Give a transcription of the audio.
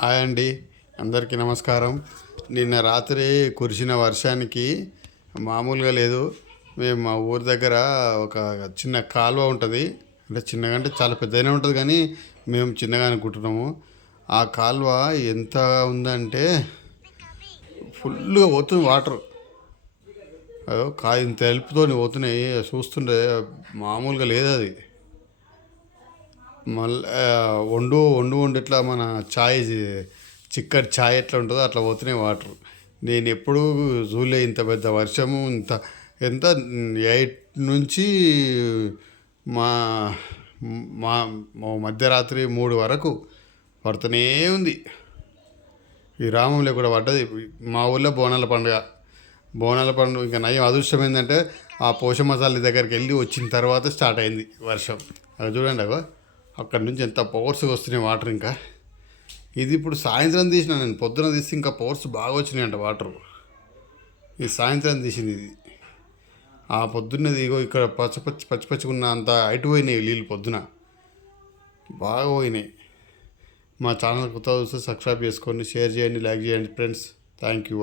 Hi అండి, అందరికీ నమస్కారం. నిన్న రాత్రి కురిసిన వర్షానికి మామూలుగా లేదు. మేము మా ఊరి దగ్గర ఒక చిన్న కాలువ ఉంటుంది. అంటే చిన్నగా అంటే చాలా పెద్దగానే ఉంటుంది, కానీ మేము చిన్నగా అనుకుంటున్నాము. ఆ కాలువ ఎంత ఉందంటే ఫుల్గా పోతుంది వాటర్. అదో ఇంత హెల్ప్తో పోతున్నాయి. చూస్తుంటే మామూలుగా లేదు అది. మళ్ళీ వండు వండు వండు ఇట్లా మన ఛాయ్ చిక్కటి ఛాయ్ ఎట్లా ఉంటుందో అట్లా పోతున్నాయి వాటర్. నేను ఎప్పుడూ చూడలే ఇంత పెద్ద వర్షము. ఎంత 8 నుంచి మా మా మధ్యరాత్రి 3 వరకు పడుతూనే ఉంది. ఈ రామంలో కూడా పడ్డది. మా ఊళ్ళో బోనాల పండుగ ఇంకా నయం. అదృష్టం ఏంటంటే ఆ పోషమ్మ తల్లి దగ్గరికి వెళ్ళి వచ్చిన తర్వాత స్టార్ట్ అయింది వర్షం. అది చూడండి, అక్కడ నుంచి ఎంత పవర్స్గా వస్తున్నాయి వాటర్. ఇంకా ఇది ఇప్పుడు సాయంత్రం తీసిన, నేను పొద్దున తీసి ఇంకా పవర్స్ బాగా వచ్చినాయంట వాటర్. ఇది సాయంత్రం తీసింది ఇది. ఆ పొద్దున్నది ఇగో ఇక్కడ పచ్చి ఉన్న అంత హైట్ పోయినాయి నీళ్ళు. పొద్దున బాగా పోయినాయి. మా ఛానల్ కొత్త చూస్తే సబ్స్క్రైబ్ చేసుకోండి, షేర్ చేయండి, లైక్ చేయండి ఫ్రెండ్స్. Thank you.